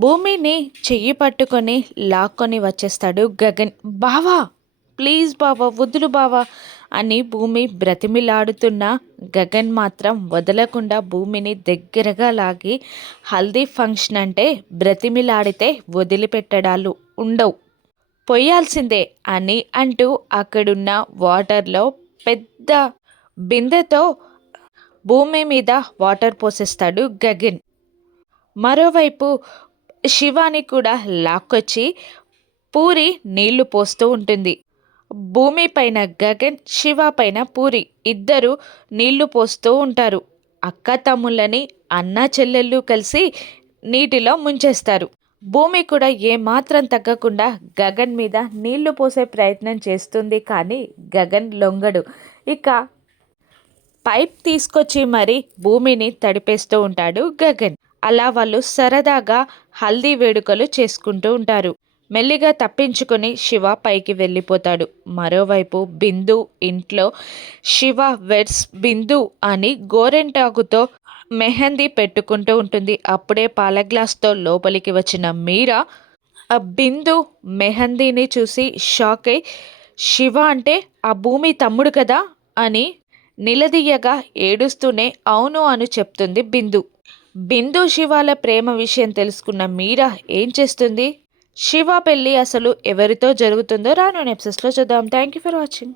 భూమిని చెయ్యి పట్టుకొని లాక్కొని వచ్చేస్తాడు గగన్. బావా, ప్లీజ్ బావా, వదులు బావా అని భూమి బ్రతిమిలాడుతున్న గగన్ మాత్రం వదలకుండా భూమిని దగ్గరగా లాగి, హల్దీ ఫంక్షన్ అంటే బ్రతిమిలాడితే వదిలిపెట్టడాలు ఉండవు, పొయ్యాల్సిందే అని అంటూ అక్కడున్న వాటర్లో పెద్ద బిందెతో భూమి మీద వాటర్ పోసేస్తాడు గగన్. మరోవైపు శివాని కూడా లాక్కొచ్చి పూరి నీళ్లు పోస్తూ ఉంటుంది. భూమి పైన గగన్, శివ పైన పూరి ఇద్దరు నీళ్లు పోస్తూ ఉంటారు. అక్క తమ్ముళ్ళని అన్నా చెల్లెళ్ళు కలిసి నీటిలో ముంచేస్తారు. భూమి కూడా ఏమాత్రం తగ్గకుండా గగన్ మీద నీళ్లు పోసే ప్రయత్నం చేస్తుంది, కానీ గగన్ లొంగడు. ఇక పైప్ తీసుకొచ్చి మరి భూమిని తడిపేస్తూ ఉంటాడు గగన్. అలా వాళ్ళు సరదాగా హల్దీ వేడుకలు చేసుకుంటూ ఉంటారు. మెల్లిగా తప్పించుకొని శివ పైకి వెళ్ళిపోతాడు. మరోవైపు బిందు ఇంట్లో శివ వెడ్స్ బిందు అని గోరెంటాకుతో మెహందీ పెట్టుకుంటూ ఉంటుంది. అప్పుడే పాల గ్లాస్తో లోపలికి వచ్చిన మీరా ఆ బిందు మెహందీని చూసి షాక్ అయి, శివ అంటే ఆ భూమి తమ్ముడు కదా అని నిలదీయగా ఏడుస్తూనే అవును అని చెప్తుంది బిందు. బిందు శివాల ప్రేమ విషయం తెలుసుకున్న మీరా ఏం చేస్తుంది? శివ పెళ్ళి అసలు ఎవరితో జరుగుతుందో రాను ఎపిసోడ్స్లో చూద్దాం. Thank you for watching.